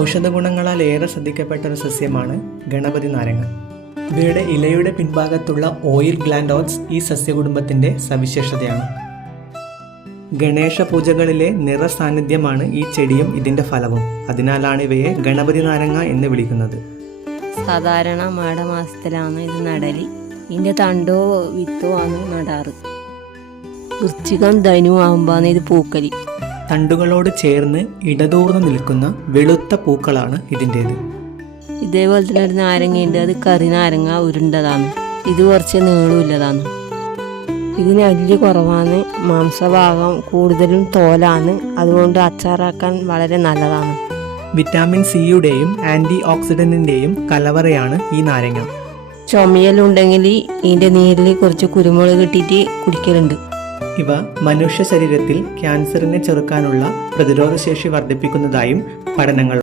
ഔഷധ ഗുണങ്ങളാൽ ഏറെ ശ്രദ്ധിക്കപ്പെട്ട ഒരു സസ്യമാണ് ഗണപതി നാരങ്ങ. ഇവയുടെ ഇലയുടെ പിൻഭാഗത്തുള്ള ഓയിൽ ഗ്ലാൻഡോൾസ് ഈ സസ്യകുടുംബത്തിൻ്റെ സവിശേഷതയാണ്. ഗണേശ പൂജകളിലെ നിറസാന്നിധ്യമാണ് ഈ ചെടിയും ഇതിൻ്റെ ഫലവും. അതിനാലാണ് ഇവയെ ഗണപതി നാരങ്ങ എന്ന് വിളിക്കുന്നത്. സാധാരണ മാടമാസത്തിലാണ് ഇത് നടല്. ഇതിൻ്റെ തണ്ടോ വിത്തോ ആണ് നടാറ്. വൃശ്ചികം ധനു ആകുമ്പോഴാണ് ഇത് പൂക്കലി. തണ്ടുകളോട് ചേർന്ന് ഇടതൂർന്ന് നിൽക്കുന്ന വെളുത്ത പൂക്കളാണ് ഇതിൻ്റേത്. ഇതേപോലെ തന്നെ ഒരു നാരങ്ങയുണ്ട്, അത് കറി നാരങ്ങ ഉരുണ്ടതാണ്. ഇത് കുറച്ച് നീളമില്ലതാണ്. ഇതിന് അല്ലി കുറവാണ്, മാംസഭാഗം കൂടുതലും തോലാണ്. അതുകൊണ്ട് അച്ചാറാക്കാൻ വളരെ നല്ലതാണ്. വിറ്റാമിൻ സിയുടെയും ആൻറ്റി ഓക്സിഡൻറ്റിൻ്റെയും കലവറയാണ് ഈ നാരങ്ങ. ചുമയലുണ്ടെങ്കിൽ ഇതിൻ്റെ നീരിൽ കുറച്ച് കുരുമുളക് ഇട്ടിട്ട് കുടിക്കലുണ്ട്. ഇവ മനുഷ്യ ശരീരത്തിൽ ക്യാൻസറിനെ ചെറുക്കാനുള്ള പ്രതിരോധശേഷി വർദ്ധിപ്പിക്കുന്നതായും പഠനങ്ങൾ